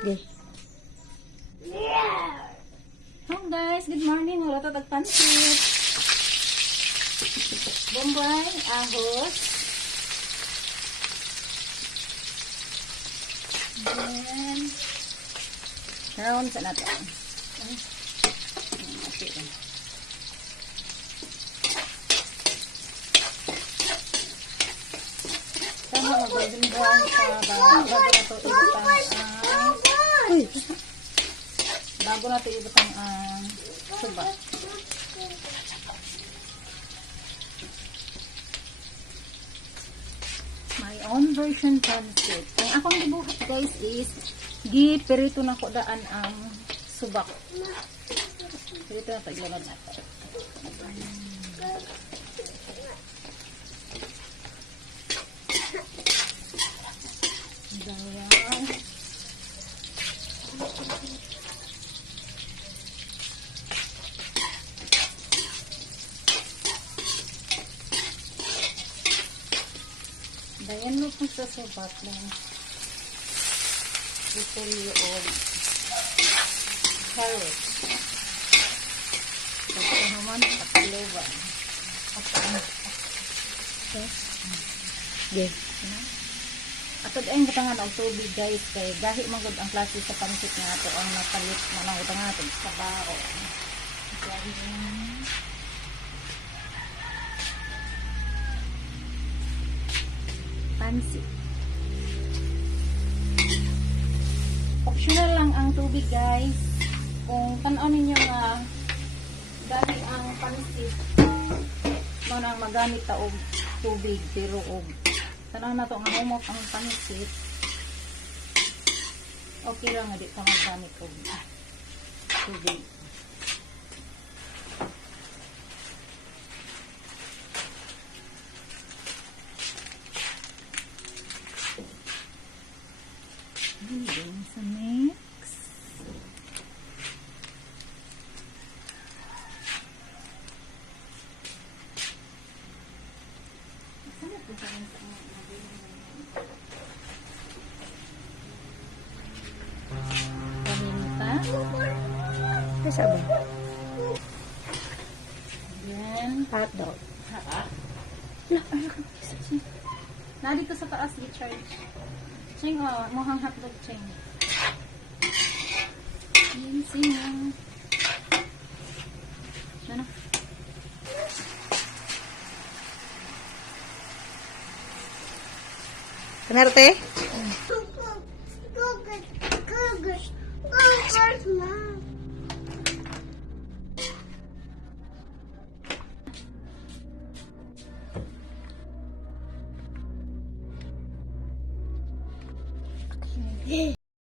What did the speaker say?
Okay. Hello guys, good morning. Wala ta tagpansit. Bombay, ahos. Then, karon sa natin. Okay. Sama mag-golden brown sa bago na ito ibutang uy! Bago na ito ibutang suba. My own version pancit. Ang akong gibuhat guys is gi-perito na ko daan ang subak. Perito na ito, ilanod na ito. Dayan. Dayan mo po sa subat lang. Repolyo o carrot. Tapos naman, pataloban. Okay. Okay. Atod ay butangan og tubig guys kay gahi man gud ang klase sa pansit nga ato ang napalit na lang butangan natin sa bao. Pansit. Optional lang ang tubig guys. Kung tan-aw ninyo nga gahi ang pansit mo nang magamit ta og tubig pero og tanaw na ito nga humok ang pansit. Okay lang nga di ka maggamit og tubig. And then sa mix. Sana po sa paminta. Ay, sabi. Yan. Hotdog. Na dito sa taas i-charge. Ching, mukhang hotdog ching. Yan, sing. Ano? Kanarte?